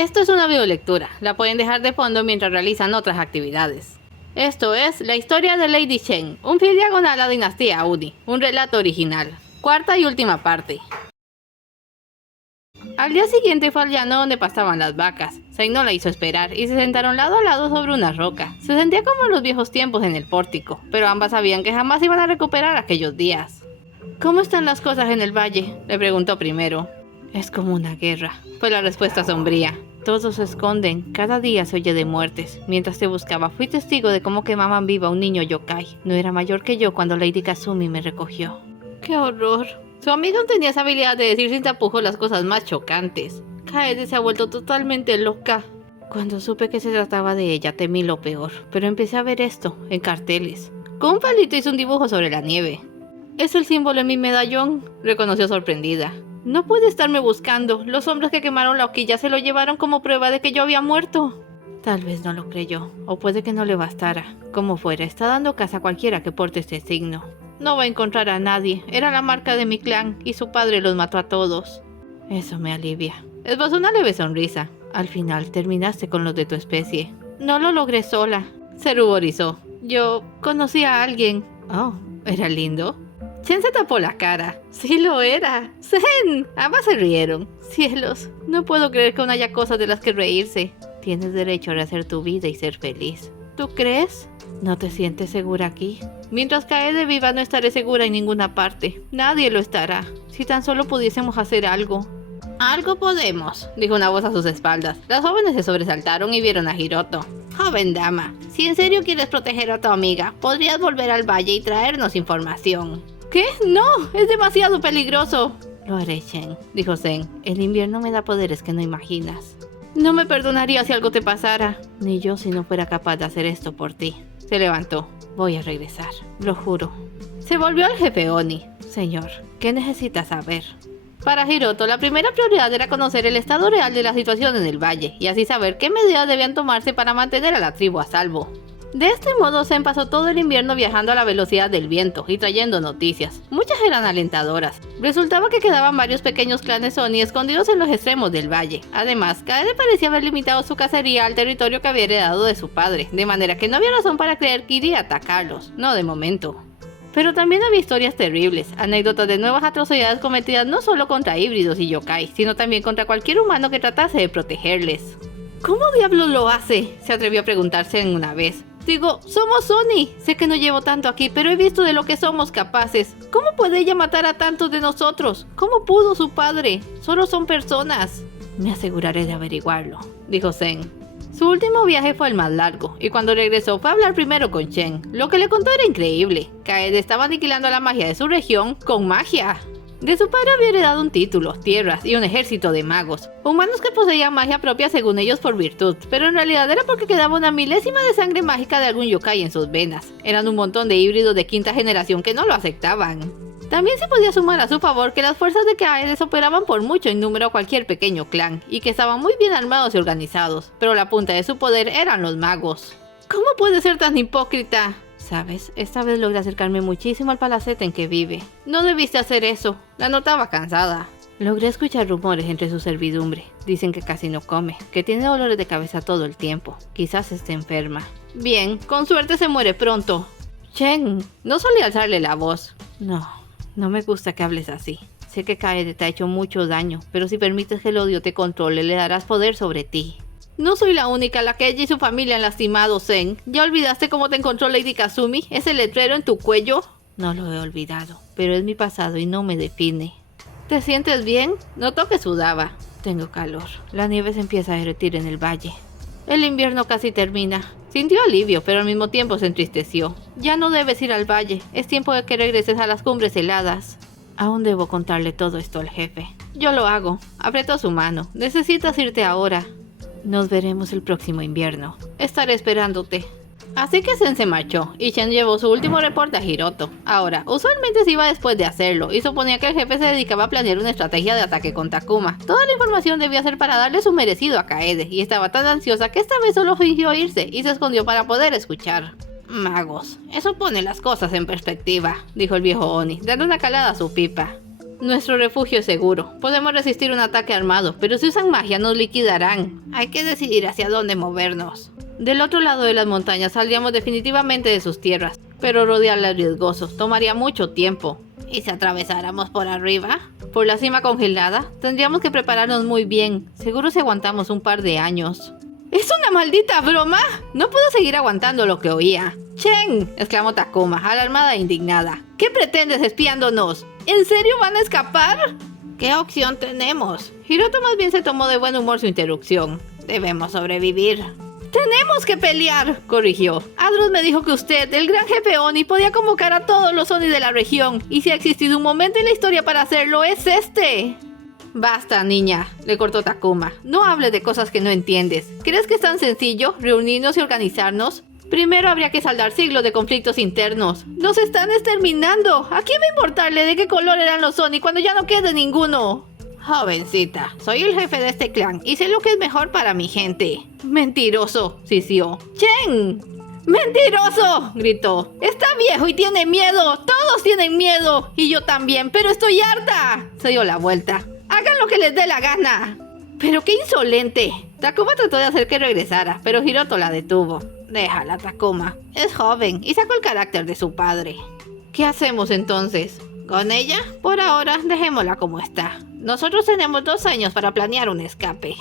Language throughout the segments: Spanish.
Esto es una videolectura, la pueden dejar de fondo mientras realizan otras actividades. Esto es La historia de Lady Chen, un fil diagonal a la dinastía Audi, un relato original. Cuarta y última parte. Al día siguiente fue al llano donde pastaban las vacas. Zeng no la hizo esperar y se sentaron lado a lado sobre una roca. Se sentía como en los viejos tiempos en el pórtico, pero ambas sabían que jamás iban a recuperar aquellos días. ¿Cómo están las cosas en el valle?, le preguntó primero. Es como una guerra, fue la respuesta sombría. Todos se esconden, cada día se oye de muertes. Mientras te buscaba, fui testigo de cómo quemaban viva a un niño yokai. No era mayor que yo cuando Lady Kazumi me recogió. ¡Qué horror! Su amiga tenía esa habilidad de decir sin tapujos las cosas más chocantes. Kaede se ha vuelto totalmente loca. Cuando supe que se trataba de ella, temí lo peor, pero empecé a ver esto, en carteles. Con un palito hice un dibujo sobre la nieve. Es el símbolo en mi medallón, reconoció sorprendida. No puede estarme buscando. Los hombres que quemaron la hoquilla se lo llevaron como prueba de que yo había muerto. Tal vez no lo creyó, o puede que no le bastara. Como fuera, está dando caza a cualquiera que porte este signo. No va a encontrar a nadie. Era la marca de mi clan, y su padre los mató a todos. Eso me alivia. Esbozó una leve sonrisa. Al final, terminaste con los de tu especie. No lo logré sola. Se ruborizó. Yo conocí a alguien. Oh, ¿era lindo? Chen se tapó la cara. Sí lo era. ¡Zen! Ambas se rieron. Cielos, no puedo creer que aún haya cosas de las que reírse. Tienes derecho a rehacer tu vida y ser feliz. ¿Tú crees? ¿No te sientes segura aquí? Mientras Kaede viva no estaré segura en ninguna parte. Nadie lo estará. Si tan solo pudiésemos hacer algo. Algo podemos, dijo una voz a sus espaldas. Las jóvenes se sobresaltaron y vieron a Hiroto. Joven dama, si en serio quieres proteger a tu amiga, podrías volver al valle y traernos información. ¿Qué? No, es demasiado peligroso. Lo haré, Chen, dijo Zeng. El invierno me da poderes que no imaginas. No me perdonaría si algo te pasara. Ni yo si no fuera capaz de hacer esto por ti. Se levantó. Voy a regresar, lo juro. Se volvió al jefe Oni. Señor, ¿qué necesita saber? Para Hiroto, la primera prioridad era conocer el estado real de la situación en el valle, y así saber qué medidas debían tomarse para mantener a la tribu a salvo. De este modo, Zen pasó todo el invierno viajando a la velocidad del viento y trayendo noticias. Muchas eran alentadoras. Resultaba que quedaban varios pequeños clanes Oni escondidos en los extremos del valle. Además, Kaede parecía haber limitado su cacería al territorio que había heredado de su padre, de manera que no había razón para creer que iría a atacarlos, no de momento. Pero también había historias terribles, anécdotas de nuevas atrocidades cometidas no solo contra híbridos y yokai, sino también contra cualquier humano que tratase de protegerles. ¿Cómo diablos lo hace?, se atrevió a preguntarse en una vez. Digo, somos Oni. Sé que no llevo tanto aquí, pero he visto de lo que somos capaces. ¿Cómo puede ella matar a tantos de nosotros? ¿Cómo pudo su padre? Solo son personas. Me aseguraré de averiguarlo, dijo Zen. Su último viaje fue el más largo, y cuando regresó fue a hablar primero con Chen. Lo que le contó era increíble. Kaede estaba aniquilando la magia de su región con magia. De su padre había heredado un título, tierras y un ejército de magos. Humanos que poseían magia propia según ellos por virtud, pero en realidad era porque quedaba una milésima de sangre mágica de algún yokai en sus venas. Eran un montón de híbridos de quinta generación que no lo aceptaban. También se podía sumar a su favor que las fuerzas de Kaede superaban por mucho en número a cualquier pequeño clan, y que estaban muy bien armados y organizados, pero la punta de su poder eran los magos. ¿Cómo puede ser tan hipócrita? ¿Sabes? Esta vez logré acercarme muchísimo al palacete en que vive. No debiste hacer eso. La notaba cansada. Logré escuchar rumores entre su servidumbre. Dicen que casi no come, que tiene dolores de cabeza todo el tiempo. Quizás esté enferma. Bien, con suerte se muere pronto. Chen, no solía alzarle la voz. No me gusta que hables así. Sé que Kaede te ha hecho mucho daño, pero si permites que el odio te controle, le darás poder sobre ti. No soy la única a la que ella y su familia han lastimado, Zen. ¿Ya olvidaste cómo te encontró Lady Kazumi? ¿Ese letrero en tu cuello? No lo he olvidado, pero es mi pasado y no me define. ¿Te sientes bien? Notó que sudaba. Tengo calor. La nieve se empieza a derretir en el valle. El invierno casi termina. Sintió alivio, pero al mismo tiempo se entristeció. Ya no debes ir al valle. Es tiempo de que regreses a las cumbres heladas. Aún debo contarle todo esto al jefe. Yo lo hago. Apretó su mano. Necesitas irte ahora. Nos veremos el próximo invierno. Estaré esperándote. Así que Zen se marchó, y Chen llevó su último reporte a Hiroto. Ahora, usualmente se iba después de hacerlo, y suponía que el jefe se dedicaba a planear una estrategia de ataque con Takuma. Toda la información debía ser para darle su merecido a Kaede, y estaba tan ansiosa que esta vez solo fingió irse, y se escondió para poder escuchar. Magos, eso pone las cosas en perspectiva, dijo el viejo Oni, dando una calada a su pipa. Nuestro refugio es seguro. Podemos resistir un ataque armado, pero si usan magia nos liquidarán. Hay que decidir hacia dónde movernos. Del otro lado de las montañas saldríamos definitivamente de sus tierras, pero rodearlas riesgosos tomaría mucho tiempo. ¿Y si atravesáramos por arriba? ¿Por la cima congelada? Tendríamos que prepararnos muy bien. Seguro si aguantamos un par de años. ¡Es una maldita broma! No puedo seguir aguantando lo que oía. ¡Chen!, exclamó Takuma, alarmada e indignada. ¿Qué pretendes espiándonos? ¿En serio van a escapar? ¿Qué opción tenemos? Hiroto más bien se tomó de buen humor su interrupción. Debemos sobrevivir. ¡Tenemos que pelear!, corrigió. Adros me dijo que usted, el gran jefe Oni, podía convocar a todos los Oni de la región. Y si ha existido un momento en la historia para hacerlo, es este. Basta, niña, le cortó Takuma. No hables de cosas que no entiendes. ¿Crees que es tan sencillo reunirnos y organizarnos? Primero habría que saldar siglos de conflictos internos. ¡Nos están exterminando! ¿A quién va a importarle de qué color eran los Oni cuando ya no quede ninguno? Jovencita, soy el jefe de este clan y sé lo que es mejor para mi gente. Mentiroso, sisió. ¡Chen! ¡Mentiroso!, gritó. Está viejo y tiene miedo. Todos tienen miedo. Y yo también, pero estoy harta. Se dio la vuelta. Hagan lo que les dé la gana. ¡Pero qué insolente! Takuma trató de hacer que regresara, pero Hiroto la detuvo. Déjala, Takuma. Es joven y sacó el carácter de su padre. ¿Qué hacemos entonces? ¿Con ella? Por ahora, dejémosla como está. Nosotros tenemos 2 años para planear un escape.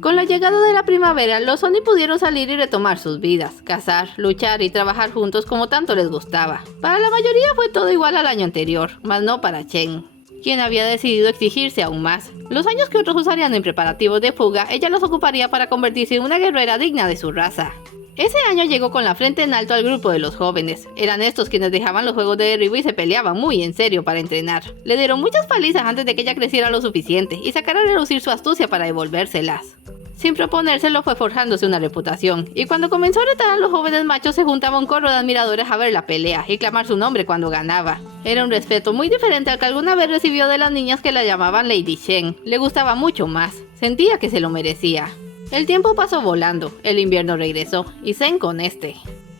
Con la llegada de la primavera, los Oni pudieron salir y retomar sus vidas, cazar, luchar y trabajar juntos como tanto les gustaba. Para la mayoría fue todo igual al año anterior, mas no para Chen, quien había decidido exigirse aún más. Los años que otros usarían en preparativos de fuga, ella los ocuparía para convertirse en una guerrera digna de su raza. Ese año llegó con la frente en alto al grupo de los jóvenes. Eran estos quienes dejaban los juegos de derribo y se peleaban muy en serio para entrenar. Le dieron muchas palizas antes de que ella creciera lo suficiente y sacara a relucir su astucia para devolvérselas. Sin proponérselo fue forjándose una reputación, y cuando comenzó a retar a los jóvenes machos se juntaba un corro de admiradores a ver la pelea y clamar su nombre cuando ganaba. Era un respeto muy diferente al que alguna vez recibió de las niñas que la llamaban Lady Shen. Le gustaba mucho más, sentía que se lo merecía. El tiempo pasó volando, el invierno regresó, y Zen con este.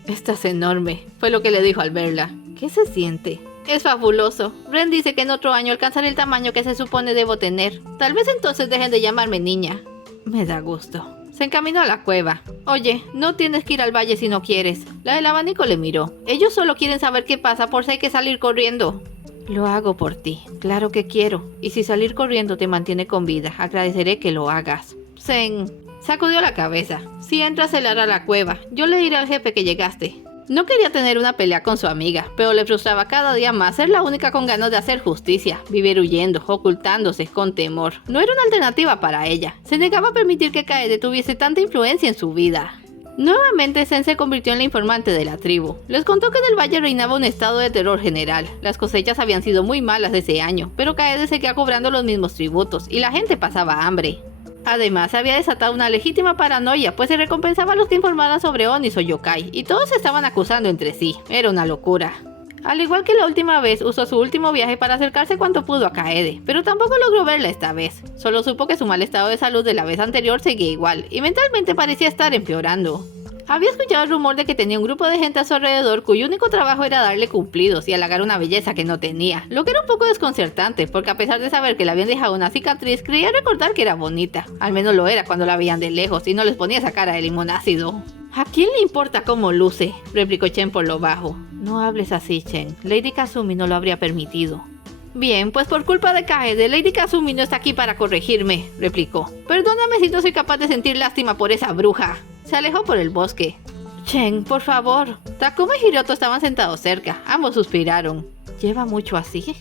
Estás enorme, fue lo que le dijo al verla. ¿Qué se siente? Es fabuloso. Ren dice que en otro año alcanzaré el tamaño que se supone debo tener. Tal vez entonces dejen de llamarme niña. Me da gusto. Se encaminó a la cueva. Oye, no tienes que ir al valle si no quieres. La del abanico le miró. Ellos solo quieren saber qué pasa por si hay que salir corriendo. Lo hago por ti. Claro que quiero. Y si salir corriendo te mantiene con vida, agradeceré que lo hagas. Zen sacudió la cabeza. Si entras, él hará la cueva. Yo le diré al jefe que llegaste. No quería tener una pelea con su amiga, pero le frustraba cada día más ser la única con ganas de hacer justicia, vivir huyendo, ocultándose, con temor. No era una alternativa para ella. Se negaba a permitir que Kaede tuviese tanta influencia en su vida. Nuevamente Zen se convirtió en la informante de la tribu. Les contó que en el valle reinaba un estado de terror general. Las cosechas habían sido muy malas ese año, pero Kaede seguía cobrando los mismos tributos y la gente pasaba hambre. Además, se había desatado una legítima paranoia, pues se recompensaba a los que informaran sobre Onis o yokai, y todos se estaban acusando entre sí. Era una locura. Al igual que la última vez, usó su último viaje para acercarse cuanto pudo a Kaede, pero tampoco logró verla esta vez. Solo supo que su mal estado de salud de la vez anterior seguía igual, y mentalmente parecía estar empeorando. Había escuchado el rumor de que tenía un grupo de gente a su alrededor cuyo único trabajo era darle cumplidos y halagar una belleza que no tenía, lo que era un poco desconcertante, porque a pesar de saber que le habían dejado una cicatriz, creía recordar que era bonita. Al menos lo era cuando la veían de lejos y no les ponía esa cara de limón ácido. ¿A quién le importa cómo luce?, replicó Chen por lo bajo. No hables así, Chen. Lady Kazumi no lo habría permitido. Bien, pues por culpa de Kaede, Lady Kazumi no está aquí para corregirme, replicó. Perdóname si no soy capaz de sentir lástima por esa bruja. Se alejó por el bosque. Chen, por favor. Takuma y Hiroto estaban sentados cerca. Ambos suspiraron. ¿Lleva mucho así?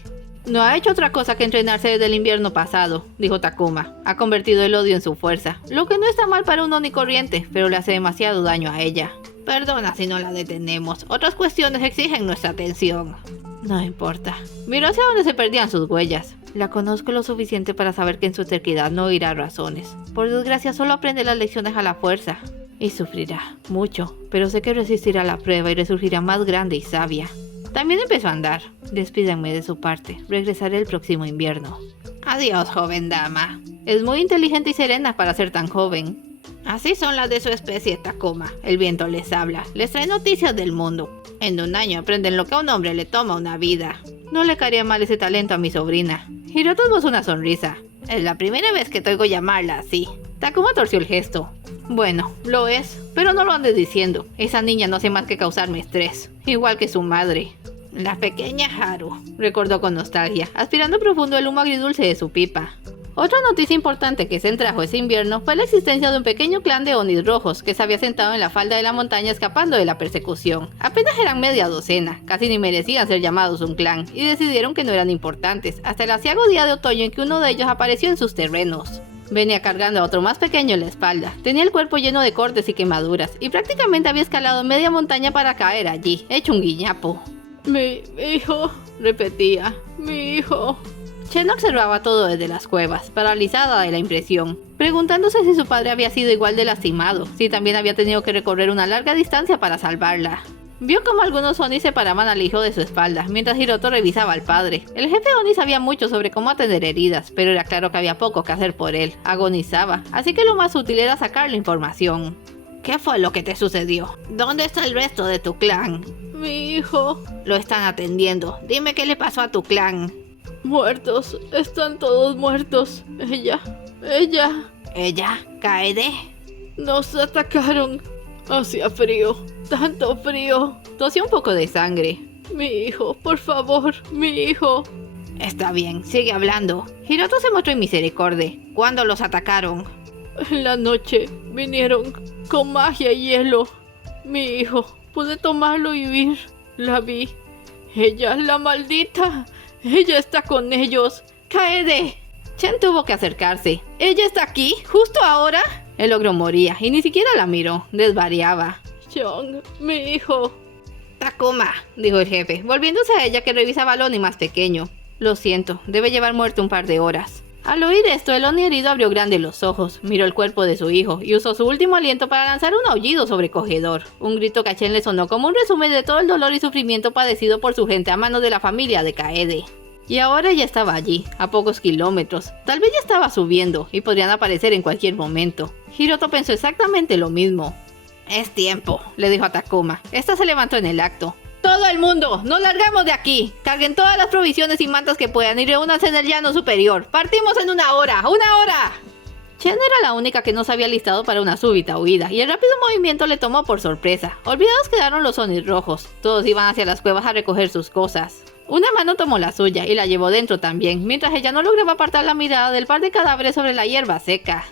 No ha hecho otra cosa que entrenarse desde el invierno pasado, dijo Takuma. Ha convertido el odio en su fuerza, lo que no está mal para un Oni corriente, pero le hace demasiado daño a ella. Perdona si no la detenemos. Otras cuestiones exigen nuestra atención. No importa. Miró hacia donde se perdían sus huellas. La conozco lo suficiente para saber que en su terquedad no oirá razones. Por desgracia solo aprende las lecciones a la fuerza. Y sufrirá, mucho, pero sé que resistirá la prueba y resurgirá más grande y sabia. También empezó a andar. Despídanme de su parte, regresaré el próximo invierno. Adiós, joven dama. Es muy inteligente y serena para ser tan joven. Así son las de su especie, Takuma. El viento les habla, les trae noticias del mundo. En un año aprenden lo que a un hombre le toma una vida. No le caería mal ese talento a mi sobrina. Hiroto esbozó una sonrisa. Es la primera vez que te oigo llamarla así. Takuma torció el gesto. Bueno, lo es, pero no lo andes diciendo. Esa niña no hace más que causarme estrés, igual que su madre. La pequeña Haru, recordó con nostalgia, aspirando profundo el humo agridulce de su pipa. Otra noticia importante que se trajo ese invierno fue la existencia de un pequeño clan de Onis rojos que se había sentado en la falda de la montaña escapando de la persecución. Apenas eran media docena, casi ni merecían ser llamados un clan, y decidieron que no eran importantes, hasta el aciago día de otoño en que uno de ellos apareció en sus terrenos. Venía cargando a otro más pequeño en la espalda, tenía el cuerpo lleno de cortes y quemaduras, y prácticamente había escalado media montaña para caer allí, hecho un guiñapo. Mi hijo, repetía, mi hijo. Chen observaba todo desde las cuevas, paralizada de la impresión, preguntándose si su padre había sido igual de lastimado, si también había tenido que recorrer una larga distancia para salvarla. Vio como algunos Oni separaban al hijo de su espalda, mientras Hiroto revisaba al padre. El jefe Oni sabía mucho sobre cómo atender heridas, pero era claro que había poco que hacer por él, agonizaba, así que lo más útil era sacarle información. ¿Qué fue lo que te sucedió? ¿Dónde está el resto de tu clan? Mi hijo. Lo están atendiendo. Dime qué le pasó a tu clan. Muertos. Están todos muertos. ¿Ella? ¿Ella? ¿Kaede? Nos atacaron. Hacía frío. Tanto frío. Tosió un poco de sangre. Mi hijo, por favor. Mi hijo. Está bien, sigue hablando. Hiroto se mostró inmisericordia. ¿Cuándo los atacaron? En la noche. Vinieron con magia y hielo. Mi hijo. Pude tomarlo y huir. La vi. Ella, la maldita. Ella está con ellos. ¡Kaede! Chen tuvo que acercarse. ¿Ella está aquí? ¿Justo ahora? El ogro moría y ni siquiera la miró. Desvariaba. Young, mi hijo. Takuma, dijo el jefe, volviéndose a ella que revisaba al Oni más pequeño. Lo siento, debe llevar muerto un par de horas. Al oír esto, el Oni herido abrió grande los ojos, miró el cuerpo de su hijo y usó su último aliento para lanzar un aullido sobrecogedor. Un grito que a Chen le sonó como un resumen de todo el dolor y sufrimiento padecido por su gente a manos de la familia de Kaede. Y ahora ya estaba allí, a pocos kilómetros. Tal vez ya estaba subiendo y podrían aparecer en cualquier momento. Hiroto pensó exactamente lo mismo. Es tiempo, le dijo a Takuma. Esta se levantó en el acto. ¡Todo el mundo! ¡Nos largamos de aquí! Carguen todas las provisiones y mantas que puedan y reúnanse en el llano superior. ¡Partimos en una hora! ¡Una hora! Chen era la única que no se había listado para una súbita huida, y el rápido movimiento le tomó por sorpresa. Olvidados quedaron los Onis rojos. Todos iban hacia las cuevas a recoger sus cosas. Una mano tomó la suya y la llevó dentro también, mientras ella no lograba apartar la mirada del par de cadáveres sobre la hierba seca.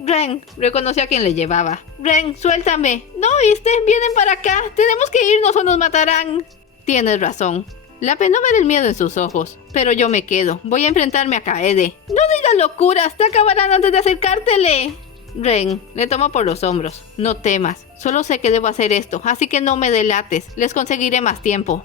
Ren, reconoció a quien le llevaba. Ren, suéltame. ¿No oíste? Vienen para acá. Tenemos que irnos o nos matarán. Tienes razón. La penó ver el miedo en sus ojos. Pero yo me quedo. Voy a enfrentarme a Kaede. No digas locuras. Te acabarán antes de acercártele. Ren, le tomó por los hombros. No temas. Solo sé que debo hacer esto. Así que no me delates. Les conseguiré más tiempo.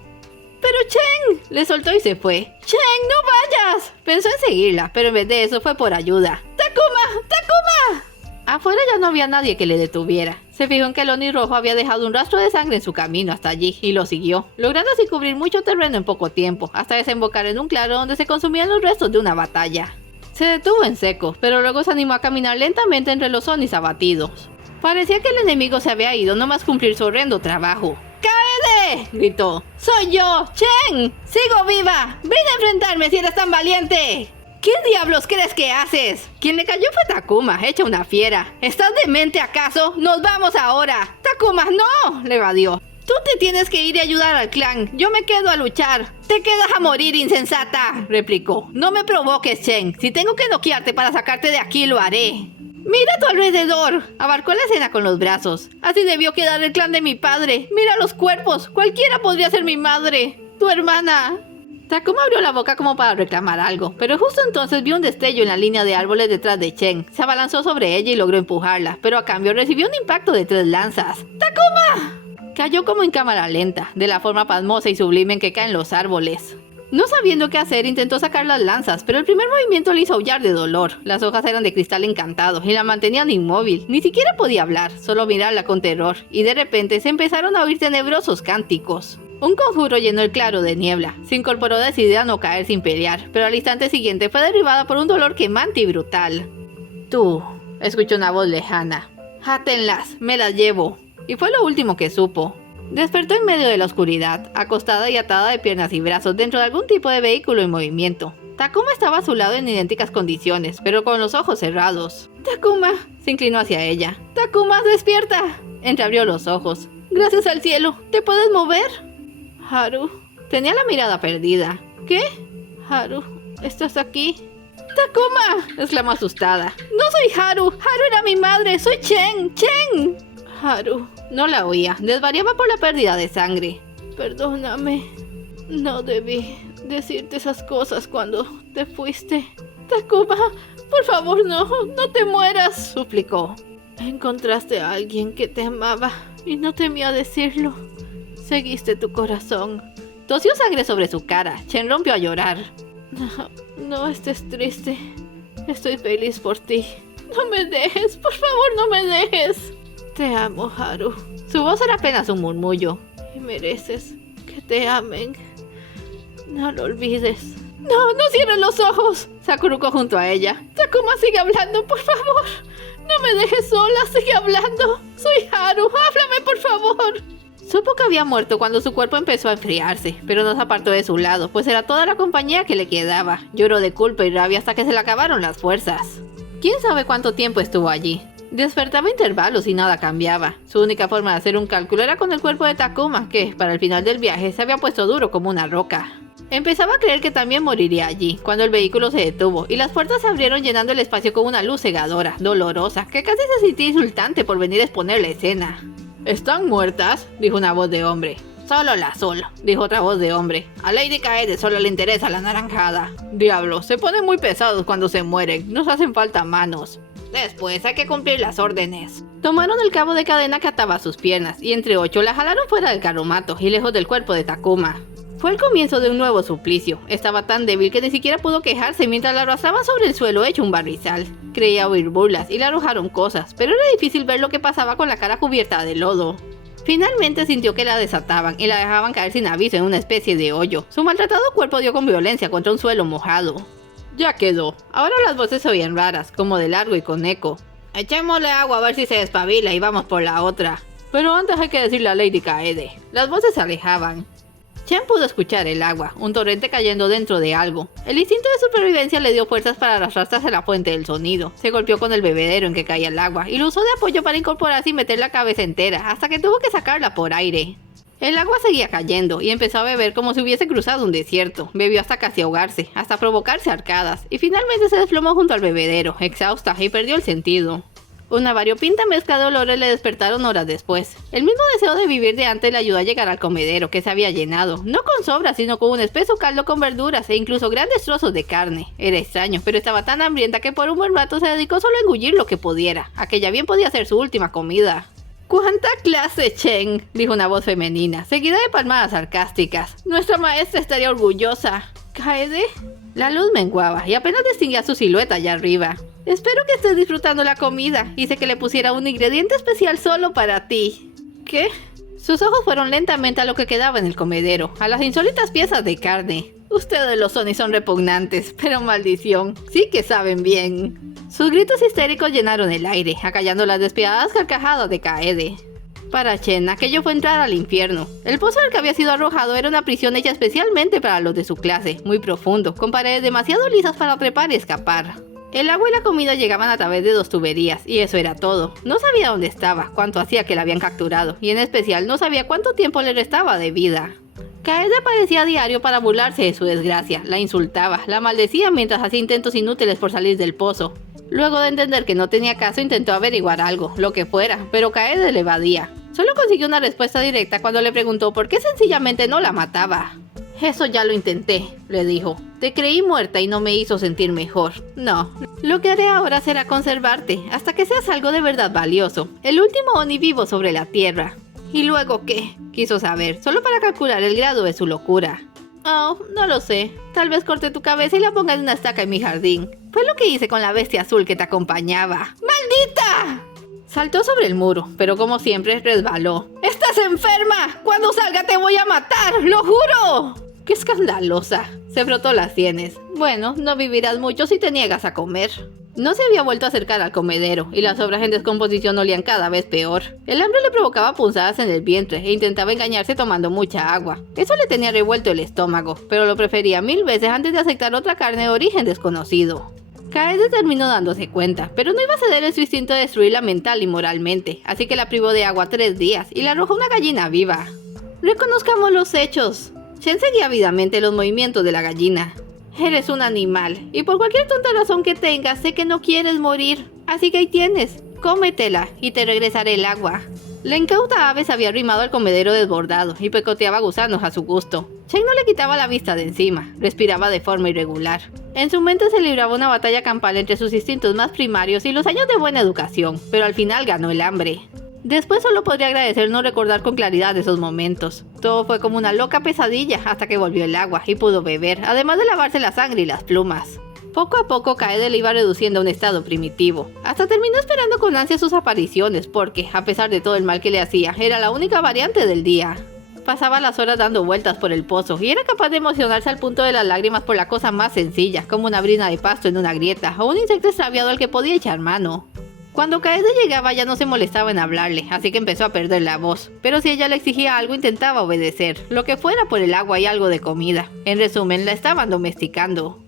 ¡Pero Chen! Le soltó y se fue. ¡Chen, no vayas! Pensó en seguirla, pero en vez de eso fue por ayuda. ¡Takuma! ¡Takuma! Afuera ya no había nadie que le detuviera. Se fijó en que el Oni rojo había dejado un rastro de sangre en su camino hasta allí y lo siguió, logrando así cubrir mucho terreno en poco tiempo, hasta desembocar en un claro donde se consumían los restos de una batalla. Se detuvo en seco, pero luego se animó a caminar lentamente entre los Onis abatidos. Parecía que el enemigo se había ido nomás cumplir su horrendo trabajo. ¡Kaede! Gritó. ¡Soy yo! ¡Chen! ¡Sigo viva! ¡Ven a enfrentarme si eres tan valiente! ¿Qué diablos crees que haces? Quien le cayó fue Takuma, hecha una fiera. ¿Estás demente acaso? ¡Nos vamos ahora! ¡Takuma, no! Le evadió. Tú te tienes que ir y ayudar al clan. Yo me quedo a luchar. Te quedas a morir, insensata, replicó. No me provoques, Chen. Si tengo que noquearte para sacarte de aquí, lo haré. ¡Mira a tu alrededor! Abarcó la escena con los brazos. Así debió quedar el clan de mi padre. Mira los cuerpos. Cualquiera podría ser mi madre. Tu hermana. Takuma abrió la boca como para reclamar algo, pero justo entonces vio un destello en la línea de árboles detrás de Chen. Se abalanzó sobre ella y logró empujarla, pero a cambio recibió un impacto de 3 lanzas. ¡Takuma! Cayó como en cámara lenta, de la forma pasmosa y sublime en que caen los árboles. No sabiendo qué hacer, intentó sacar las lanzas, pero el primer movimiento le hizo aullar de dolor. Las hojas eran de cristal encantado y la mantenían inmóvil. Ni siquiera podía hablar, solo mirarla con terror, y de repente se empezaron a oír tenebrosos cánticos. Un conjuro llenó el claro de niebla. Se incorporó decidida a no caer sin pelear, pero al instante siguiente fue derribada por un dolor quemante y brutal. Tú, escuchó una voz lejana. Átenlas, me las llevo. Y fue lo último que supo. Despertó en medio de la oscuridad, acostada y atada de piernas y brazos dentro de algún tipo de vehículo en movimiento. Takuma estaba a su lado en idénticas condiciones, pero con los ojos cerrados. ¡Takuma! Se inclinó hacia ella. ¡Takuma, despierta! Entreabrió los ojos. ¡Gracias al cielo! ¿Te puedes mover? Haru. Tenía la mirada perdida. ¿Qué? Haru, ¿estás aquí? ¡Takuma! Exclamó asustada. ¡No soy Haru! ¡Haru era mi madre! ¡Soy Chen! ¡Chen! Haru. No la oía. Desvariaba por la pérdida de sangre. Perdóname. No debí decirte esas cosas cuando te fuiste. Takuma, por favor, no te mueras, suplicó. Encontraste a alguien que te amaba y no temía decirlo. Seguiste tu corazón. Tosió sangre sobre su cara. Chen rompió a llorar. No estés triste. Estoy feliz por ti. No me dejes, por favor, no me dejes. Te amo, Haru. Su voz era apenas un murmullo. Y mereces que te amen. No lo olvides. No cierres los ojos. Se acurrucó junto a ella. Takuma, sigue hablando, por favor. No me dejes sola, sigue hablando. Soy Haru, háblame, por favor. Supo que había muerto cuando su cuerpo empezó a enfriarse, pero no se apartó de su lado, pues era toda la compañía que le quedaba. Lloró de culpa y rabia hasta que se le acabaron las fuerzas. ¿Quién sabe cuánto tiempo estuvo allí? Despertaba a intervalos y nada cambiaba. Su única forma de hacer un cálculo era con el cuerpo de Takuma, que, para el final del viaje, se había puesto duro como una roca. Empezaba a creer que también moriría allí, cuando el vehículo se detuvo, y las puertas se abrieron llenando el espacio con una luz cegadora, dolorosa, que casi se sentía insultante por venir a exponer la escena. ¿Están muertas?, dijo una voz de hombre. Solo la Sol, dijo otra voz de hombre. A Lady Kaede solo le interesa la naranjada. Diablo, se ponen muy pesados cuando se mueren, nos hacen falta manos. Después hay que cumplir las órdenes. Tomaron el cabo de cadena que ataba sus piernas, y entre 8 la jalaron fuera del carromato y lejos del cuerpo de Takuma. Fue el comienzo de un nuevo suplicio. Estaba tan débil que ni siquiera pudo quejarse mientras la arrastraban sobre el suelo hecho un barrizal. Creía oír burlas y le arrojaron cosas, pero era difícil ver lo que pasaba con la cara cubierta de lodo. Finalmente sintió que la desataban y la dejaban caer sin aviso en una especie de hoyo. Su maltratado cuerpo dio con violencia contra un suelo mojado. Ya quedó. Ahora las voces se oían raras, como de largo y con eco. Echémosle agua a ver si se despabila y vamos por la otra. Pero antes hay que decirle a Lady Kaede. Las voces se alejaban. Chen pudo escuchar el agua, un torrente cayendo dentro de algo. El instinto de supervivencia le dio fuerzas para arrastrarse hacia la fuente del sonido. Se golpeó con el bebedero en que caía el agua y lo usó de apoyo para incorporarse y meter la cabeza entera, hasta que tuvo que sacarla por aire. El agua seguía cayendo y empezó a beber como si hubiese cruzado un desierto. Bebió hasta casi ahogarse, hasta provocarse arcadas, y finalmente se desplomó junto al bebedero, exhausta, y perdió el sentido. Una variopinta mezcla de olores le despertaron horas después. El mismo deseo de vivir de antes le ayudó a llegar al comedero, que se había llenado, no con sobras, sino con un espeso caldo con verduras e incluso grandes trozos de carne. Era extraño, pero estaba tan hambrienta que por un buen rato se dedicó solo a engullir lo que pudiera. Aquella bien podía ser su última comida. ¡Cuánta clase, Chen!, dijo una voz femenina, seguida de palmadas sarcásticas. Nuestra maestra estaría orgullosa. ¿Kaede? La luz menguaba y apenas distinguía su silueta allá arriba. Espero que estés disfrutando la comida. Hice que le pusiera un ingrediente especial solo para ti. ¿Qué? Sus ojos fueron lentamente a lo que quedaba en el comedero, a las insólitas piezas de carne. Ustedes lo son y son repugnantes, pero maldición, sí que saben bien. Sus gritos histéricos llenaron el aire, acallando las despiadadas carcajadas de Kaede. Para Chen, aquello fue entrar al infierno. El pozo al que había sido arrojado era una prisión hecha especialmente para los de su clase, muy profundo, con paredes demasiado lisas para trepar y escapar. El agua y la comida llegaban a través de 2 tuberías, y eso era todo. No sabía dónde estaba, cuánto hacía que la habían capturado, y en especial no sabía cuánto tiempo le restaba de vida. Kaede aparecía a diario para burlarse de su desgracia, la insultaba, la maldecía mientras hacía intentos inútiles por salir del pozo. Luego de entender que no tenía caso, intentó averiguar algo, lo que fuera, pero Kaede le evadía. Solo consiguió una respuesta directa cuando le preguntó por qué sencillamente no la mataba. Eso ya lo intenté, le dijo. Te creí muerta y no me hizo sentir mejor. No, lo que haré ahora será conservarte hasta que seas algo de verdad valioso, el último Oni vivo sobre la tierra. ¿Y luego qué?, quiso saber, solo para calcular el grado de su locura. Oh, no lo sé. Tal vez corte tu cabeza y la ponga en una estaca en mi jardín. Fue lo que hice con la bestia azul que te acompañaba. ¡Maldita! Saltó sobre el muro, pero como siempre resbaló. ¡Estás enferma! ¡Cuando salga te voy a matar! ¡Lo juro! ¡Qué escandalosa! Se frotó las sienes. Bueno, no vivirás mucho si te niegas a comer. No se había vuelto a acercar al comedero, y las sobras en descomposición olían cada vez peor. El hambre le provocaba punzadas en el vientre, e intentaba engañarse tomando mucha agua. Eso le tenía revuelto el estómago, pero lo prefería 1000 veces antes de aceptar otra carne de origen desconocido. Kaede terminó dándose cuenta, pero no iba a ceder en su instinto de destruirla mental y moralmente, así que la privó de agua 3 días, y le arrojó una gallina viva. Reconozcamos los hechos. Shen seguía ávidamente los movimientos de la gallina. Eres un animal, y por cualquier tonta razón que tengas, sé que no quieres morir. Así que ahí tienes, cómetela, y te regresaré el agua. La incauta ave se había arrimado al comedero desbordado, y picoteaba gusanos a su gusto. Shen no le quitaba la vista de encima, respiraba de forma irregular. En su mente se libraba una batalla campal entre sus instintos más primarios y los años de buena educación, pero al final ganó el hambre. Después solo podría agradecer no recordar con claridad esos momentos. Todo fue como una loca pesadilla hasta que volvió el agua y pudo beber, además de lavarse la sangre y las plumas. Poco a poco Kaede le iba reduciendo a un estado primitivo. Hasta terminó esperando con ansia sus apariciones porque, a pesar de todo el mal que le hacía, era la única variante del día. Pasaba las horas dando vueltas por el pozo y era capaz de emocionarse al punto de las lágrimas por la cosa más sencilla, como una brina de pasto en una grieta o un insecto extraviado al que podía echar mano. Cuando Kaede llegaba ya no se molestaba en hablarle, así que empezó a perder la voz. Pero si ella le exigía algo intentaba obedecer, lo que fuera por el agua y algo de comida. En resumen, la estaban domesticando.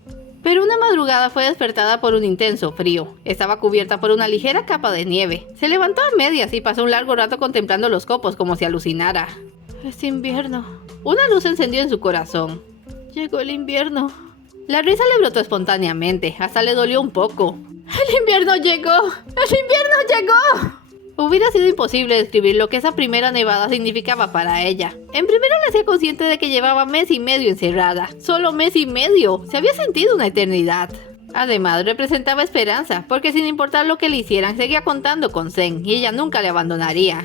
Pero una madrugada fue despertada por un intenso frío. Estaba cubierta por una ligera capa de nieve. Se levantó a medias y pasó un largo rato contemplando los copos como si alucinara. Es invierno. Una luz se encendió en su corazón. Llegó el invierno. La risa le brotó espontáneamente, hasta le dolió un poco. ¡El invierno llegó! ¡El invierno llegó! Hubiera sido imposible describir lo que esa primera nevada significaba para ella. En primero le hacía consciente de que llevaba mes y medio encerrada. ¡Solo mes y medio! Se había sentido una eternidad. Además, representaba esperanza, porque sin importar lo que le hicieran, seguía contando con Zen, y ella nunca le abandonaría.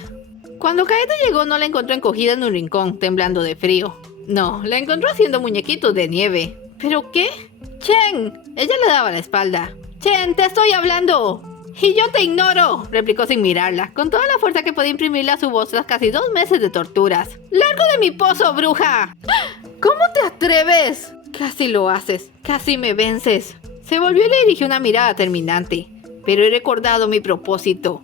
Cuando Kaede llegó no la encontró encogida en un rincón, temblando de frío. No, la encontró haciendo muñequitos de nieve. ¿Pero qué? ¡Chen! Ella le daba la espalda. ¡Chen, te estoy hablando! ¡Y yo te ignoro!, replicó sin mirarla, con toda la fuerza que podía imprimirle a su voz tras casi 2 meses de torturas. ¡Largo de mi pozo, bruja! ¿Cómo te atreves? Casi lo haces, casi me vences. Se volvió y le dirigió una mirada terminante. Pero he recordado mi propósito.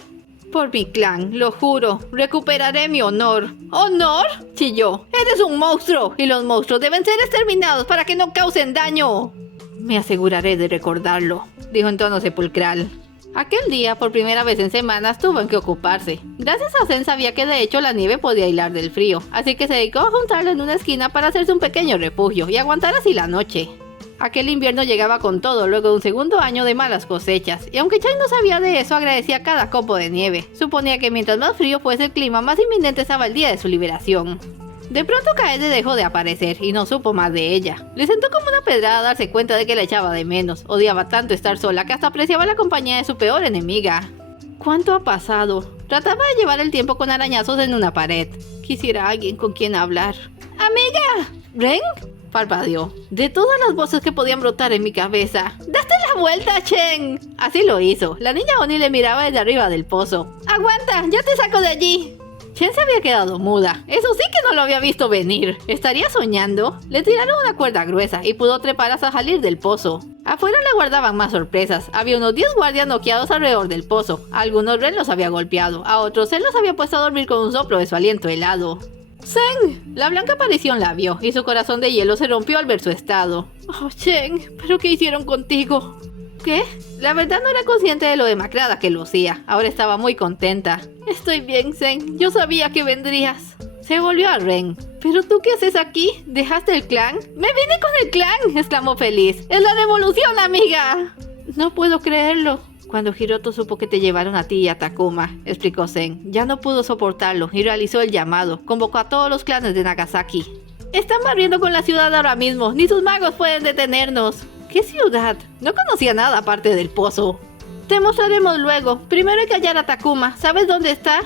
Por mi clan, lo juro, recuperaré mi honor. ¿Honor?, chilló. Eres un monstruo, y los monstruos deben ser exterminados para que no causen daño. Me aseguraré de recordarlo, dijo en tono sepulcral. Aquel día, por primera vez en semanas, tuvo en qué ocuparse. Gracias a Zen sabía que de hecho la nieve podía hilar del frío, así que se dedicó a juntarla en una esquina para hacerse un pequeño refugio y aguantar así la noche. Aquel invierno llegaba con todo luego de un segundo año de malas cosechas, y aunque Chai no sabía de eso, agradecía cada copo de nieve. Suponía que mientras más frío fuese el clima, más inminente estaba el día de su liberación. De pronto Kaede dejó de aparecer y no supo más de ella. Le sentó como una pedrada darse cuenta de que la echaba de menos. Odiaba tanto estar sola que hasta apreciaba la compañía de su peor enemiga. ¿Cuánto ha pasado? Trataba de llevar el tiempo con arañazos en una pared. Quisiera alguien con quien hablar. ¡Amiga! ¿Ren?, parpadeó. De todas las voces que podían brotar en mi cabeza. ¡Date la vuelta, Chen! Así lo hizo. La niña Oni le miraba desde arriba del pozo. ¡Aguanta! ¡Ya te saco de allí! Chen se había quedado muda. Eso sí que no lo había visto venir. ¿Estaría soñando? Le tiraron una cuerda gruesa y pudo trepar hasta salir del pozo. Afuera le guardaban más sorpresas. Había unos 10 guardias noqueados alrededor del pozo. A algunos Ren los había golpeado. A otros Zen los había puesto a dormir con un soplo de su aliento helado. ¡Zen! La blanca aparición la vio y su corazón de hielo se rompió al ver su estado. ¡Oh, Chen! ¿Pero qué hicieron contigo? ¿Qué? La verdad no era consciente de lo demacrada que lucía. Ahora estaba muy contenta. Estoy bien, Zen. Yo sabía que vendrías. Se volvió a Ren. ¿Pero tú qué haces aquí? ¿Dejaste el clan? ¡Me vine con el clan!, exclamó feliz. ¡Es la revolución, amiga! No puedo creerlo. Cuando Hiroto supo que te llevaron a ti y a Takuma, explicó Zen, ya no pudo soportarlo y realizó el llamado. Convocó a todos los clanes de Nagasaki. Están barriendo con la ciudad ahora mismo. Ni sus magos pueden detenernos. ¿Qué ciudad? No conocía nada aparte del pozo. Te mostraremos luego. Primero hay que hallar a Takuma. ¿Sabes dónde está?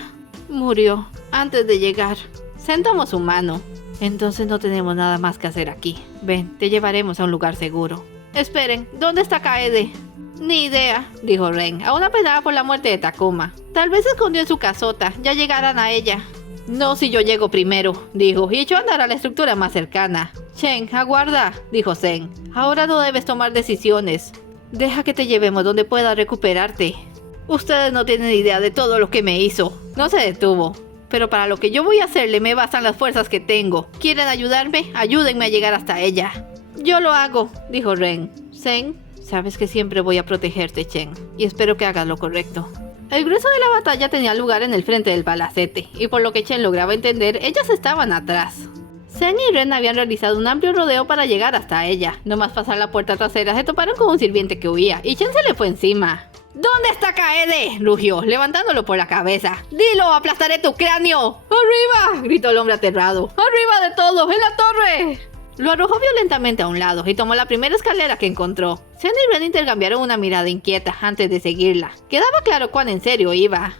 Murió antes de llegar. Zen tomó su mano. Entonces no tenemos nada más que hacer aquí. Ven, te llevaremos a un lugar seguro. Esperen, ¿dónde está Kaede? Ni idea, dijo Ren, aún apenada por la muerte de Takuma. Tal vez se escondió en su casota. Ya llegarán a ella. No si yo llego primero, dijo, y echó a andar a la estructura más cercana. Chen, aguarda, dijo Zen. Ahora no debes tomar decisiones. Deja que te llevemos donde puedas recuperarte. Ustedes no tienen idea de todo lo que me hizo. No se detuvo. Pero para lo que yo voy a hacerle me bastan las fuerzas que tengo. ¿Quieren ayudarme? Ayúdenme a llegar hasta ella. Yo lo hago, dijo Ren. Zen, sabes que siempre voy a protegerte, Chen, y espero que hagas lo correcto. El grueso de la batalla tenía lugar en el frente del palacete, y por lo que Chen lograba entender, ellas estaban atrás. Zen y Ren habían realizado un amplio rodeo para llegar hasta ella. Nomás pasar la puerta trasera se toparon con un sirviente que huía, y Chen se le fue encima. ¿Dónde está Kaede?, rugió, levantándolo por la cabeza. ¡Dilo, aplastaré tu cráneo! ¡Arriba!, gritó el hombre aterrado. ¡Arriba de todo, en la torre! Lo arrojó violentamente a un lado y tomó la primera escalera que encontró. Zen y Ren intercambiaron una mirada inquieta antes de seguirla. Quedaba claro cuán en serio iba.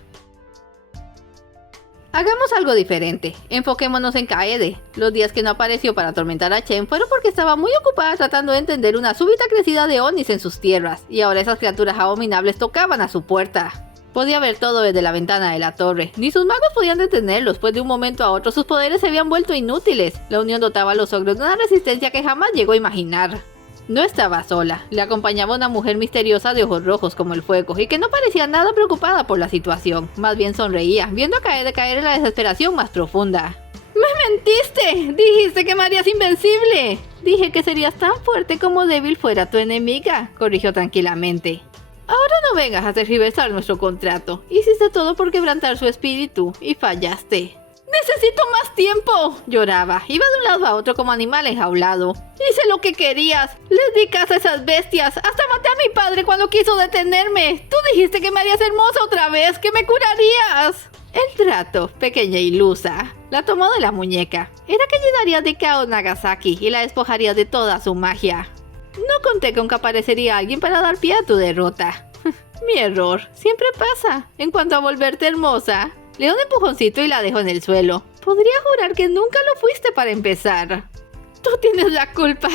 Hagamos algo diferente. Enfoquémonos en Kaede. Los días que no apareció para atormentar a Chen fueron porque estaba muy ocupada tratando de entender una súbita crecida de Onis en sus tierras, y ahora esas criaturas abominables tocaban a su puerta. Podía ver todo desde la ventana de la torre. Ni sus magos podían detenerlos, pues de un momento a otro sus poderes se habían vuelto inútiles. La unión dotaba a los ogros de una resistencia que jamás llegó a imaginar. No estaba sola. Le acompañaba una mujer misteriosa de ojos rojos como el fuego y que no parecía nada preocupada por la situación. Más bien sonreía, viendo a Kaede caer en la desesperación más profunda. ¡Me mentiste! ¡Dijiste que me harías invencible! Dije que serías tan fuerte como débil fuera tu enemiga, corrigió tranquilamente. Ahora no vengas a tergiversar nuestro contrato. Hiciste todo por quebrantar su espíritu y fallaste. ¡Necesito más tiempo!, lloraba. Iba de un lado a otro como animal enjaulado. Hice lo que querías. Les di caza a esas bestias. Hasta maté a mi padre cuando quiso detenerme. Tú dijiste que me harías hermosa otra vez, que me curarías. El trato, pequeña e ilusa. La tomó de la muñeca. Era que llenaría de caos Nagasaki y la despojaría de toda su magia. No conté con que aparecería alguien para dar pie a tu derrota. Mi error. Siempre pasa. En cuanto a volverte hermosa, le dio un empujoncito y la dejó en el suelo. Podría jurar que nunca lo fuiste para empezar. Tú tienes la culpa.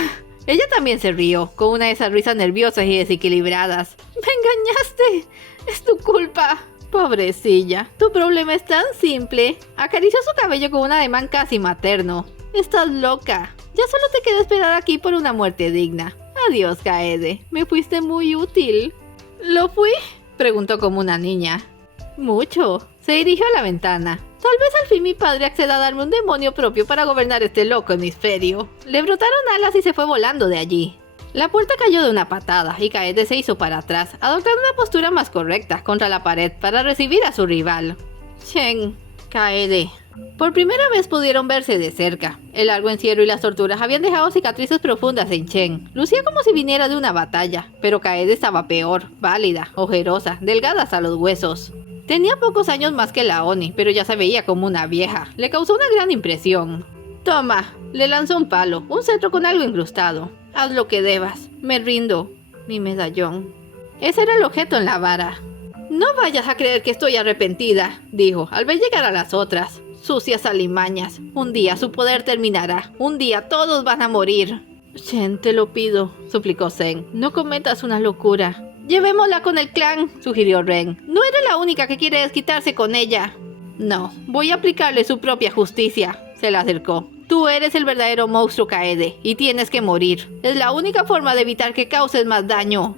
Ella también se rió, con una de esas risas nerviosas y desequilibradas. Me engañaste. Es tu culpa. Pobrecilla, tu problema es tan simple. Acarició su cabello con un ademán casi materno. Estás loca. Ya solo te queda esperar aquí por una muerte digna. Adiós, Kaede. Me fuiste muy útil. ¿Lo fui?, preguntó como una niña. Mucho. Se dirigió a la ventana. Tal vez al fin mi padre acceda a darme un demonio propio para gobernar este loco hemisferio. Le brotaron alas y se fue volando de allí. La puerta cayó de una patada y Kaede se hizo para atrás, adoptando una postura más correcta contra la pared para recibir a su rival. Chen, Kaede. Por primera vez pudieron verse de cerca. El largo encierro y las torturas habían dejado cicatrices profundas en Chen. Lucía como si viniera de una batalla, pero Kaede estaba peor, pálida, ojerosa, delgada hasta los huesos. Tenía pocos años más que la Oni, pero ya se veía como una vieja. Le causó una gran impresión. Toma, le lanzó un palo, un cetro con algo incrustado. Haz lo que debas. Me rindo. Mi medallón. Ese era el objeto en la vara. No vayas a creer que estoy arrepentida, dijo, al ver llegar a las otras. Sucias alimañas. Un día su poder terminará. Un día todos van a morir. Chen, te lo pido, suplicó Zen. No cometas una locura. Llevémosla con el clan, sugirió Ren. No eres la única que quiere desquitarse con ella. No, voy a aplicarle su propia justicia. Se le acercó. Tú eres el verdadero monstruo, Kaede, y tienes que morir. Es la única forma de evitar que causes más daño.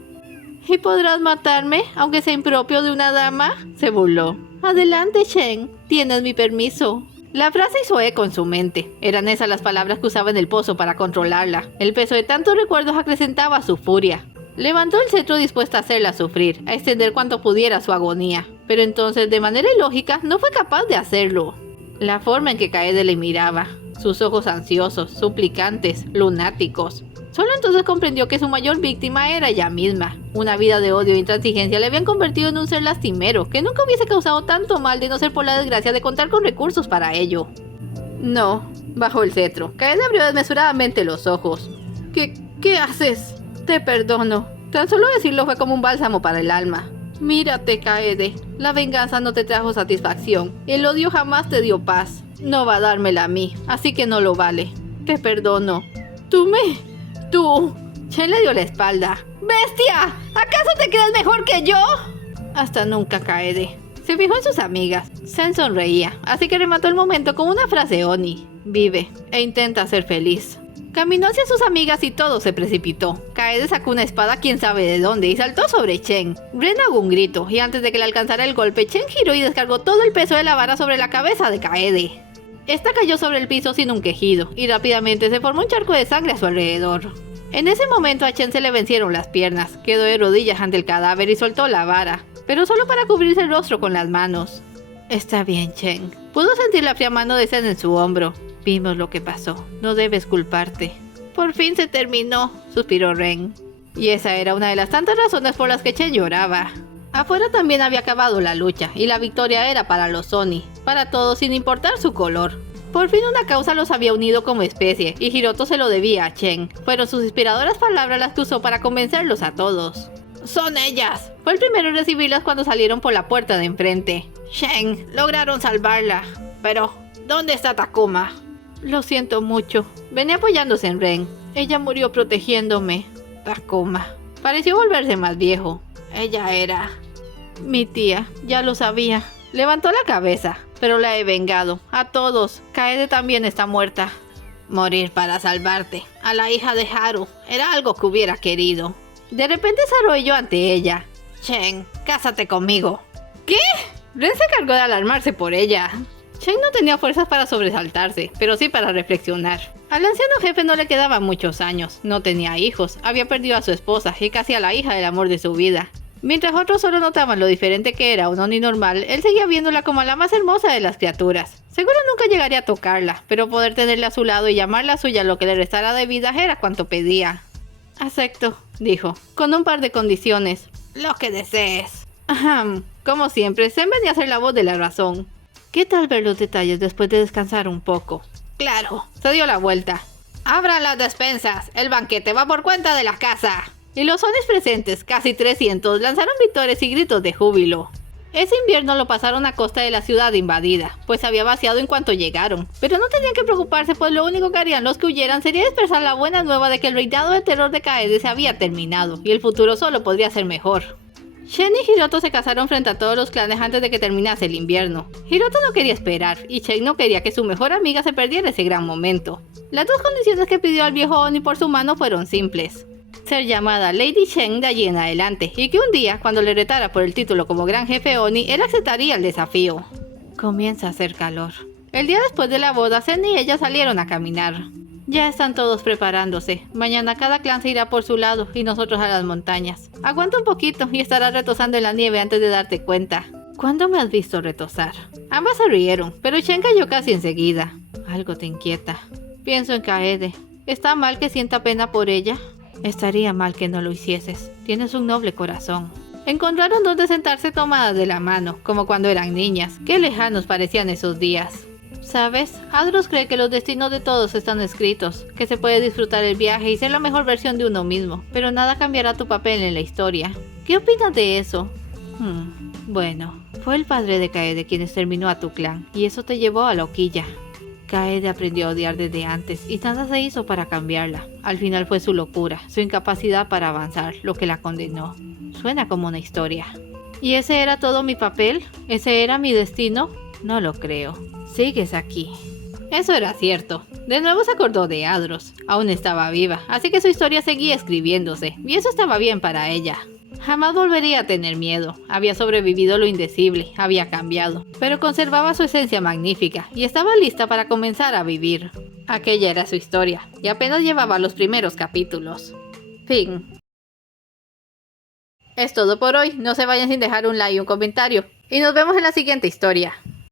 ¿Y podrás matarme, aunque sea impropio de una dama?, se burló. Adelante, Chen. Tienes mi permiso. La frase hizo eco en su mente. Eran esas las palabras que usaba en el pozo para controlarla. El peso de tantos recuerdos acrecentaba su furia. Levantó el cetro dispuesta a hacerla sufrir, a extender cuanto pudiera su agonía. Pero entonces, de manera ilógica, no fue capaz de hacerlo. La forma en que Kaede le miraba, sus ojos ansiosos, suplicantes, lunáticos. Solo entonces comprendió que su mayor víctima era ella misma. Una vida de odio e intransigencia le habían convertido en un ser lastimero, que nunca hubiese causado tanto mal de no ser por la desgracia de contar con recursos para ello. No, bajó el cetro. Kaede abrió desmesuradamente los ojos. ¿Qué haces? Te perdono. Tan solo decirlo fue como un bálsamo para el alma. Mírate, Kaede. La venganza no te trajo satisfacción. El odio jamás te dio paz. No va a dármela a mí, así que no lo vale. Te perdono. Tú. Chen le dio la espalda. ¡Bestia! ¿Acaso te crees mejor que yo? Hasta nunca, Kaede. Se fijó en sus amigas. Zen sonreía, así que remató el momento con una frase Oni. Vive e intenta ser feliz. Caminó hacia sus amigas y todo se precipitó. Kaede sacó una espada quién sabe de dónde y saltó sobre Chen. Ren hago un grito y antes de que le alcanzara el golpe, Chen giró y descargó todo el peso de la vara sobre la cabeza de Kaede. Esta cayó sobre el piso sin un quejido y rápidamente se formó un charco de sangre a su alrededor. En ese momento a Chen se le vencieron las piernas, quedó de rodillas ante el cadáver y soltó la vara, pero solo para cubrirse el rostro con las manos. Está bien, Chen. Pudo sentir la fría mano de Zen en su hombro. Vimos lo que pasó, no debes culparte. Por fin se terminó, suspiró Ren. Y esa era una de las tantas razones por las que Chen lloraba. Afuera también había acabado la lucha, y la victoria era para los Oni, para todos sin importar su color. Por fin una causa los había unido como especie, y Hiroto se lo debía a Chen. Fueron sus inspiradoras palabras las que usó para convencerlos a todos. ¡Son ellas! Fue el primero en recibirlas cuando salieron por la puerta de enfrente. Shen, lograron salvarla. Pero, ¿dónde está Takuma? Lo siento mucho. Venía apoyándose en Ren. Ella murió protegiéndome. Takuma. Pareció volverse más viejo. Ella era... mi tía, ya lo sabía. Levantó la cabeza, pero la he vengado. A todos. Kaede también está muerta. Morir para salvarte. A la hija de Haru. Era algo que hubiera querido. De repente se arrodilló ante ella. Chen, cásate conmigo. ¿Qué? Ren se cargó de alarmarse por ella. Chen no tenía fuerzas para sobresaltarse, pero sí para reflexionar. Al anciano jefe no le quedaban muchos años, no tenía hijos, había perdido a su esposa y casi a la hija del amor de su vida. Mientras otros solo notaban lo diferente que era un Oni normal, él seguía viéndola como la más hermosa de las criaturas. Seguro nunca llegaría a tocarla, pero poder tenerla a su lado y llamarla suya lo que le restara de vida era cuanto pedía. Acepto, dijo, con un par de condiciones. Lo que desees. Ahem. Como siempre, Zen venía a ser la voz de la razón. ¿Qué tal ver los detalles después de descansar un poco? Claro, se dio la vuelta. Abran las despensas, el banquete va por cuenta de la casa. Y los sones presentes, casi 300, lanzaron victorias y gritos de júbilo. Ese invierno lo pasaron a costa de la ciudad invadida, pues había vaciado en cuanto llegaron. Pero no tenían que preocuparse, pues lo único que harían los que huyeran sería dispersar la buena nueva de que el reinado de terror de Kaede se había terminado, y el futuro solo podría ser mejor. Chen y Hiroto se casaron frente a todos los clanes antes de que terminase el invierno. Hiroto no quería esperar, y Chen no quería que su mejor amiga se perdiera ese gran momento. Las dos condiciones que pidió al viejo Oni por su mano fueron simples. Ser llamada Lady Chen de allí en adelante, y que un día, cuando le retara por el título como gran jefe Oni, él aceptaría el desafío. Comienza a hacer calor. El día después de la boda, Zen y ella salieron a caminar. Ya están todos preparándose. Mañana cada clan se irá por su lado y nosotros a las montañas. Aguanta un poquito y estarás retosando en la nieve antes de darte cuenta. ¿Cuándo me has visto retosar? Ambas se rieron, pero Chen cayó casi enseguida. Algo te inquieta. Pienso en Kaede. ¿Está mal que sienta pena por ella? Estaría mal que no lo hicieses. Tienes un noble corazón. Encontraron donde sentarse tomadas de la mano, como cuando eran niñas. Qué lejanos parecían esos días. ¿Sabes? Adros cree que los destinos de todos están escritos, que se puede disfrutar el viaje y ser la mejor versión de uno mismo, pero nada cambiará tu papel en la historia. ¿Qué opinas de eso? Bueno, fue el padre de Kaede quien exterminó a tu clan, y eso te llevó a la hoquilla. Kaede aprendió a odiar desde antes, y nada se hizo para cambiarla. Al final fue su locura, su incapacidad para avanzar, lo que la condenó. Suena como una historia. ¿Y ese era todo mi papel? ¿Ese era mi destino? No lo creo. Sigues aquí. Eso era cierto. De nuevo se acordó de Adros. Aún estaba viva, así que su historia seguía escribiéndose, y eso estaba bien para ella. Jamás volvería a tener miedo. Había sobrevivido lo indecible, había cambiado, pero conservaba su esencia magnífica, y estaba lista para comenzar a vivir. Aquella era su historia, y apenas llevaba los primeros capítulos. Fin. Es todo por hoy. No se vayan sin dejar un like y un comentario. Y nos vemos en la siguiente historia.